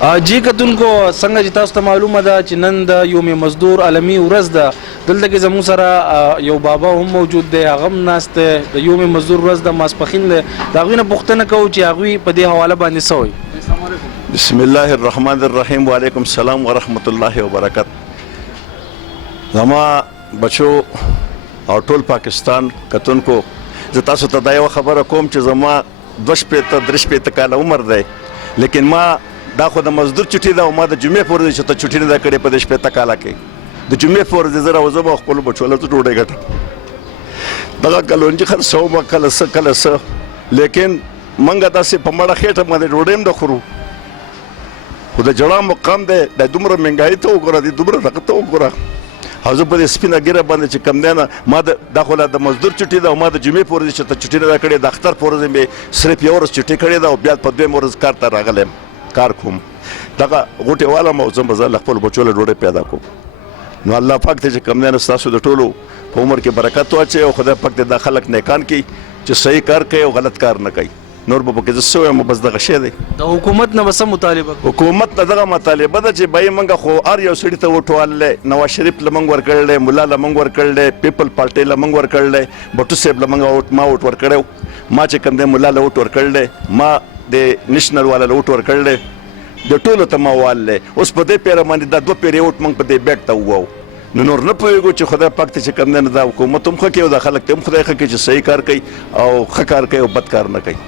جی کتونکو څنګه چې تاسو ته معلومه ده چې نن د یوم مزدور عالمي ورځ ده دلته کې زموږ سره یو بابا هم موجود دی هغه هم ناست دی د یوم مزدور ورځ د ماسپښین دی د هغوی نه پوښتنه کوو چې هغوی په دې حواله باندې څه وایي. بسم الله الرحمن الرحیم وعلیکم السلام ورحمت الله وبرکاته. زما بچو او ټول پاکستان کتونکو زه تاسو ته دا یوه خبره کوم چې زما 2 کاله عمر دی لیکن ما دا خو د مزدور چټي ده او ما د جمعې په ورځ چې ته چټي نه ده کړې په دې 15 کاله کې د جمعې په ورځ زه راوځم او خپلو بچو له ډوډۍ ګټم دغه کلونجي خرڅوم کله څه لیکن موږ داسې په مړه خېټه باندې ډوډۍ هم نه خورو خو د جړا مقام دی دا دومره مهنګایي ته وګوره دې دومره دغه ته وګوره او زه په دې سپینه ګیره باندې چې کم دی نه ما دا خو لا د مزدور چټي ده او ما د جمعې په ورځ چې ته چټي نه ده کړې د اختر په ورځ مې صرف یوه ورځ چټي کړې ده او بیا په دویمه ورځ کار ته راغلی یم کار کوم دغه غوټې والم او زه به زه له خپلو بچو له ډوډۍ پیدا کوم نو الله پاک ته چې کوم دی نو ستاسو د ټولو په عمر کې برکت واچوي او خدای پاک دې دا خلک نیکان کړي چې صحیح کار کوي او غلط کار نه کوي نور به پکې زه څه وایم بس دغه شی دی د حکومت نه به څه مطالبه حکومت نه دغه مطالبه ده چې بای موږ خو هر یو سړي ته ووټ واللی نواز شریف له موږ ورکړی دی ملا له موږ ورکړی دی پیپل پارټۍ له موږ ورکړی دی بټو صاحب له موږ ما ووټ ورکړی ما چې کوم دی ملا له ووټ ورکړی دی ما د نیشنل والا له ووټ ورکړی دی د ټولو ته ما واللی اوس په دې پیره باندې دا 2 پیرې ووټ موږ په دې بیګ ته ووو نو نور نه پوهېږو چې خدای پاک ته چې کوم دی نه دا حکومت هم ښه کوي او دا خلک ته هم خدای ښه کوي چې صحیح کار کوي او ښه کار کوي او بد کار نه کوي.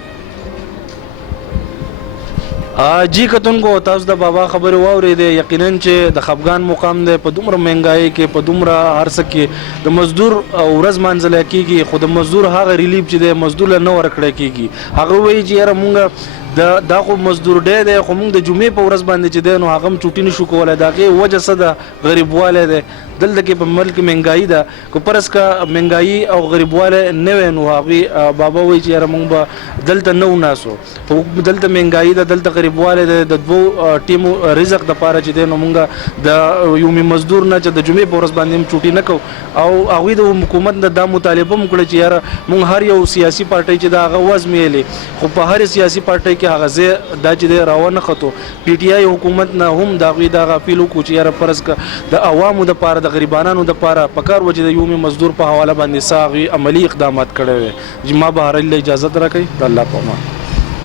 جی کتونکو تاسو د بابا خبرې واورېدې یقینا چې د خفګان مقام دی په دومره مهنګایي کې په دومره هر څه کې د مزدور ورځ مانځلی کېږي خو د مزدور هغه ریلیف چې دی مزدور له نه ورکړی کېږي هغه وایي چې یاره مونږ دا خو مزدور ډی دی خو مونږ د جمعې په ورځ باندې چې دی نو هغه هم چوټي نه شو کولی د هغې وجه څه ده غریبوالی دی دلته کې په ملک مهنګایي ده که فرض که مهنګایي او غریبوالی نه وی نو هغوی بابا وایي چې یاره مونږ به دلته نه وناسو خو دلته مهنګایي ده دلته غریبوالی دی د 2 ټیمو رزق دپاره چې دی نو مونږ د یومي مزدور نه چې د جمعې په ورځ باندې هم چوټي نه کوو او هغوی د حکومت نه دا مطالبه هم کړې چې یاره مونږ هر یو سیاسي پارټۍ چې د هغه وز میلې خو په هر سیاسي پارټۍ کې هغه ځای دا چې دی راونه خطو پی ټي آی حکومت نه هم د هغوی دغه اپیل وکړو چې یاره فرض که د عوامو دپاره د غریبانانو دپاره پکار و چې د یومي مزدور په حواله باندې څه هغوی عملي اقدامات کړی وی ما به هر اجازت راکوي د الله په امان.